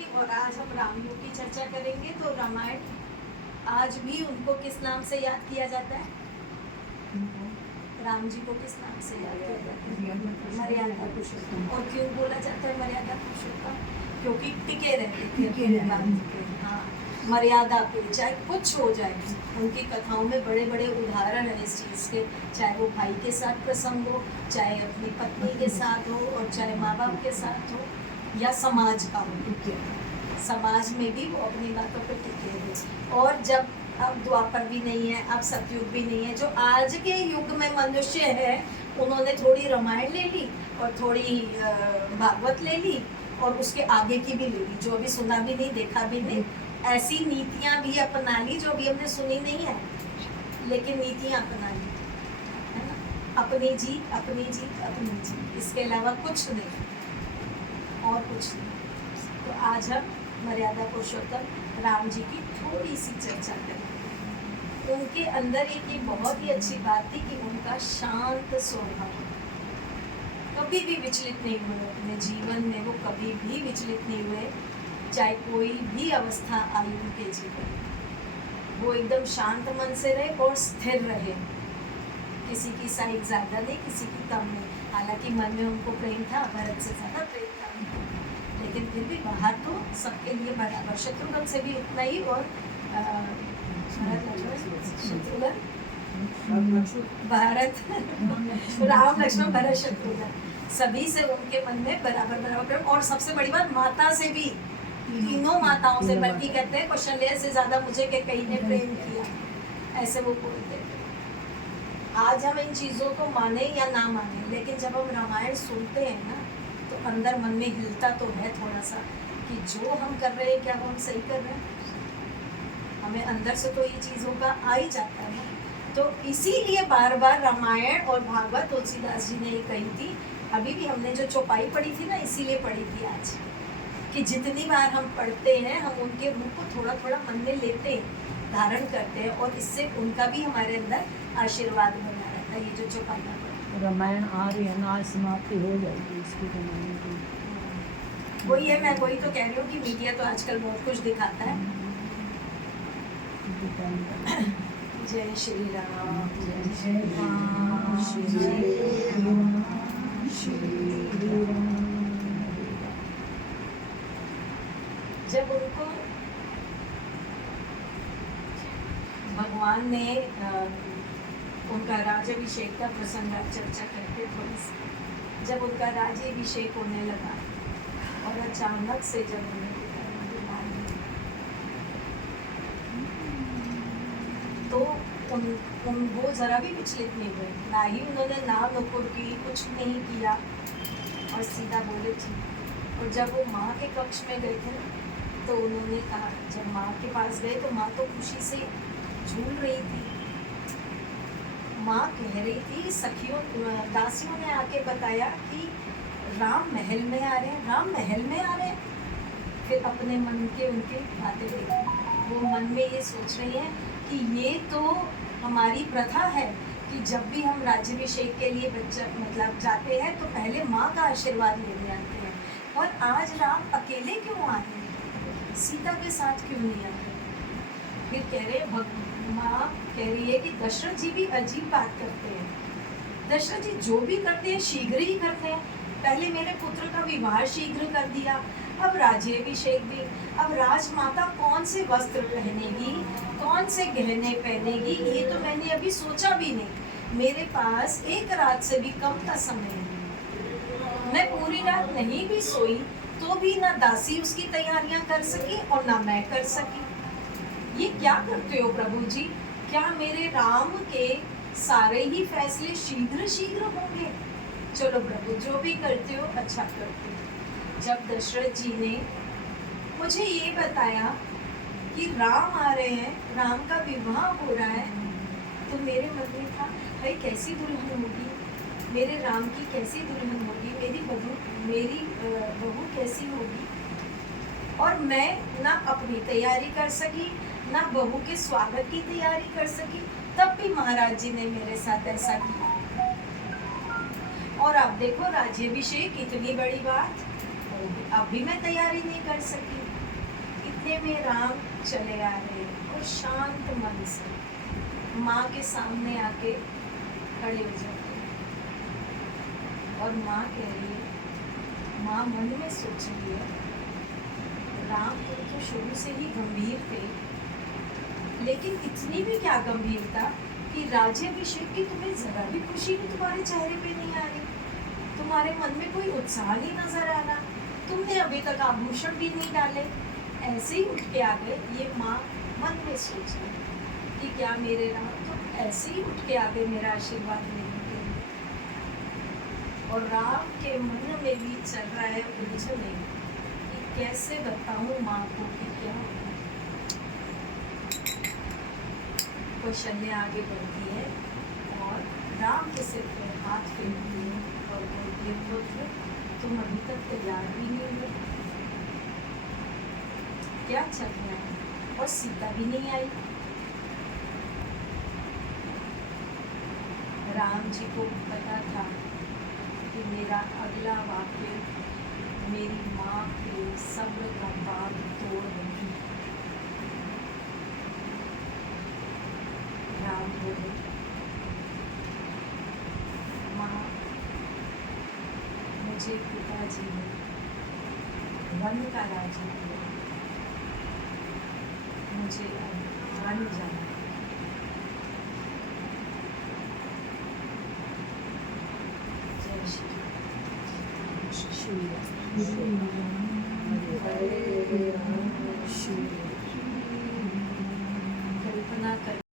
की। और आज हम रामयोग की चर्चा करेंगे। तो रामायण आज भी उनको किस नाम से याद किया जाता है? राम जी को किस नाम से याद किया जाता है? मर्यादा पुरुषोत्तम। और क्यों बोला जाता है मर्यादा पुरुषोत्तम? क्योंकि टिके रहते थे। हाँ, मर्यादा पे चाहे कुछ हो जाए। उनकी कथाओं में बड़े बड़े उदाहरण है इस चीज़ के, चाहे वो भाई के साथ प्रसंग हो, चाहे अपनी पत्नी के साथ हो, और चाहे माँ बाप के साथ हो, या समाज का हो। समाज में भी वो अपनी बातों पर टिके हुए। और जब अब द्वापर भी नहीं है, अब सतयुग भी नहीं है, जो आज के युग में मनुष्य है, उन्होंने थोड़ी रामायण ले ली और थोड़ी भागवत ले ली, और उसके आगे की भी ले ली, जो अभी सुना भी नहीं, देखा भी नहीं। ऐसी नीतियाँ भी अपना ली जो अभी हमने सुनी नहीं है, लेकिन नीतियाँ अपना ली, है ना? अपनी जीत, अपनी जीत, अपनी जीत, इसके अलावा कुछ नहीं, और कुछ नहीं। तो आज हम मर्यादा पुरुषोत्तम राम जी की थोड़ी सी चर्चा करेंगे। उनके अंदर एक बहुत ही अच्छी बात थी कि उनका शांत स्वभाव, कभी भी विचलित नहीं हुए अपने जीवन में, वो कभी भी विचलित नहीं हुए, चाहे कोई भी अवस्था आई उनके जीवन में। वो एकदम शांत मन से रहे और स्थिर रहे, किसी की साइड ज़्यादा नहीं, किसी की कम नहीं। हालांकि मन में उनको प्रेम था, भरत से ज़्यादा प्रेम था उनको, लेकिन फिर भी बाहर तो सबके लिए बराबर, शत्रुघ्न से भी उतना ही, और भारत राम लक्ष्मण भरत शत्रुघ्न, सभी से उनके मन में बराबर बराबर प्रेम। और सबसे बड़ी बात, माता से भी, तीनों माताओं से, बल्कि कहते हैं कौशल्या से ज्यादा मुझे कैकेयी ने प्रेम किया, ऐसे वो बोलते थे। आज हम इन चीज़ों को माने या ना माने, लेकिन जब हम रामायण सुनते हैं ना, तो अंदर मन में हिलता तो है थोड़ा सा कि जो हम कर रहे हैं क्या हम सही कर रहे हैं। हमें अंदर से तो ये चीज़ों का आ ही जाता है। तो इसीलिए बार बार रामायण और भागवत तुलसीदास जी ने ये कही थी। अभी भी हमने जो चौपाई पढ़ी थी ना, इसीलिए पढ़ी थी आज, कि जितनी बार हम पढ़ते हैं, हम उनके रूप को थोड़ा थोड़ा मन में लेते हैं, धारण करते हैं, और इससे उनका भी हमारे अंदर आशीर्वाद बना रहता है। ये जो चौपाइयाँ पढ़ी, रामायण आ रही है ना, आज समाप्ति हो जाएगी इसकी रामायण की। वही है, मैं वही तो कह रही हूँ कि मीडिया तो आजकल बहुत कुछ दिखाता है। जय श्री राम, जय राम, श्री राम। जब उनको भगवान ने उनका राज्याभिषेक का प्रसंग चर्चा करते थोड़ी सी, जब उनका राज्याभिषेक होने लगा और अचानक से जब उन्हें तो वो जरा भी विचलित नहीं हुए, ना ही उन्होंने नाम नुकुर की, कुछ नहीं किया, और सीधा बोले ठीक। और जब वो माँ के कक्ष में गए थे तो उन्होंने कहा, जब माँ के पास गए तो माँ तो खुशी से झूल रही थी। माँ कह रही थी, सखियों दासियों ने आके बताया कि राम महल में आ रहे हैं, राम महल में आ रहे हैं। फिर अपने मन के उनके बातें देखी, वो मन में ये सोच रही हैं कि ये तो हमारी प्रथा है कि जब भी हम राज्याभिषेक के लिए बच्चा मतलब जाते हैं तो पहले माँ का आशीर्वाद लेने आते हैं, और आज राम अकेले क्यों आ रहे हैं, सीता के साथ क्यों नहीं आ रहे। फिर कह रहे, माँ कह रही है कि दशरथ जी भी अजीब बात करते हैं, दशरथ जी जो भी करते हैं शीघ्र ही करते हैं। पहले मेरे पुत्र का विवाह शीघ्र कर दिया, अब राज्याभिषेक भी। अब राजमाता कौन से वस्त्र पहनेगी, कौन से गहने पहनेगी, ये तो मैंने अभी सोचा भी नहीं। मेरे पास एक रात से भी कम का समय है, मैं पूरी रात नहीं भी सोई तो भी ना दासी उसकी तैयारियां कर सकी और ना मैं कर सकी। ये क्या करते हो प्रभु जी, क्या मेरे राम के सारे ही फैसले शीघ्र शीघ्र होंगे। चलो प्रभु, जो भी करते हो अच्छा करते हो। जब दशरथ जी ने मुझे ये बताया कि राम आ रहे हैं, राम का विवाह हो रहा है, तो मेरे मन में था, भाई कैसी दुल्हन होगी, मेरे राम की कैसी दुल्हन होगी, मेरी बहू कैसी होगी। और मैं ना अपनी तैयारी कर सकी, ना बहू के स्वागत की तैयारी कर सकी। तब भी महाराज जी ने मेरे साथ ऐसा किया। और आप देखो, राज्याभिषेक इतनी बड़ी बात, अब भी मैं तैयारी नहीं कर सकी। इतने में राम चले आ रहे और शांत मन से माँ के सामने आके खड़े हो जाते हैं। और माँ कह रही है, माँ मन में सोच रही है, राम तुम तो शुरू से ही गंभीर थे, लेकिन इतनी भी क्या गंभीरता कि राज्याभिषेक की तुम्हें जरा भी खुशी भी तुम्हारे चेहरे पे नहीं आ रही, तुम्हारे मन में कोई उत्साह नहीं नजर आ रहा, तुमने अभी तक आभूषण भी नहीं डाले, ऐसे ही उठ के आ गए। ये माँ मन में सोच रही कि क्या मेरे राम तुम ऐसे ही उठ के आ गए मेरा आशीर्वाद लेने के लिए। और राम के मन में भी चल रहा है उलझने कि कैसे बताऊं माँ को कि क्या होगा। कौशल्या आगे बढ़ती है और राम के सिर पे हाथ फेरती है और बोलती है, पुत्र तुम अभी तक तैयार भी नहीं हुए, क्या चल रहा है? और सीता भी नहीं आई। राम जी को पता था कि मेरा अगला वाक्य मेरी माँ के सब्र का बाग तोड़ देगी। राम बोले, माँ मुझे पिताजी ने वन का राज्य दिया, मुझे अब वन जाना है। जय श्री कल्पना कर